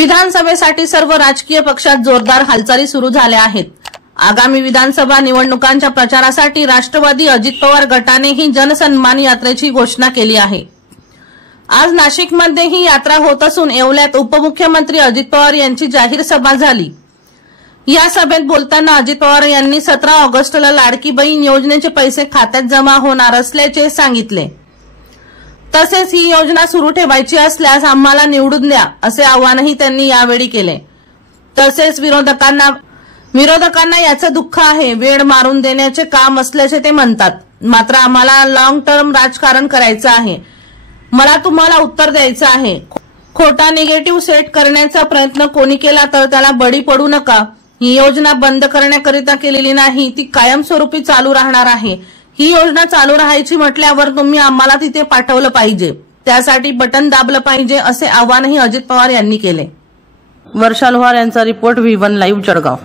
विधानसभेसाठी सर्व राजकीय पक्षात जोरदार हालचाली सुरू झाल्या आहेत। आगामी विधानसभा निवडणुकांच्या प्रचारासाठी राष्ट्रवादी अजित पवार गटानेही जनसन्मान यात्रेची घोषणा केली आहे। आज नाशिकमध्ये ही यात्रा होत असून येवल्यात उपमुख्यमंत्री अजित पवार यांची जाहीर सभा झाली। या सभेत बोलताना अजित पवार यांनी 17 ऑगस्टला लाडकी बहीण योजनेचे पैसे खात्यात जमा होणार असल्याचे सांगितले। तसेच ही योजना सुरू ठेवायची असल्यास आम्हाला निवडून द्या असे आवाहनही त्यांनी यावेळी केले। तसेच विरोधकांना याचं दुःख आहे, वेळ मारून देण्याचे काम असल्याचे ते म्हणतात। मात्र आम्हाला लॉंग टर्म राजकारण करायचं आहे, मला तुम्हाला उत्तर द्यायचं आहे। खोटा निगेटिव्ह सेट करण्याचा प्रयत्न कोणी केला तर त्याला बळी पडू नका। ही योजना बंद करण्याकरिता केलेली नाही, ती कायमस्वरूपी चालू राहणार आहे। ही योजना चालू राहायची म्हटल्यावर तुम्ही आम्हाला तिथे पाठवलं पाहिजे, त्यासाठी बटन दाबलं पाहिजे असे आवाहनही अजित पवार यांनी केले। वर्षा लोहार यांचा रिपोर्ट V1 लाईव्ह जळगाव।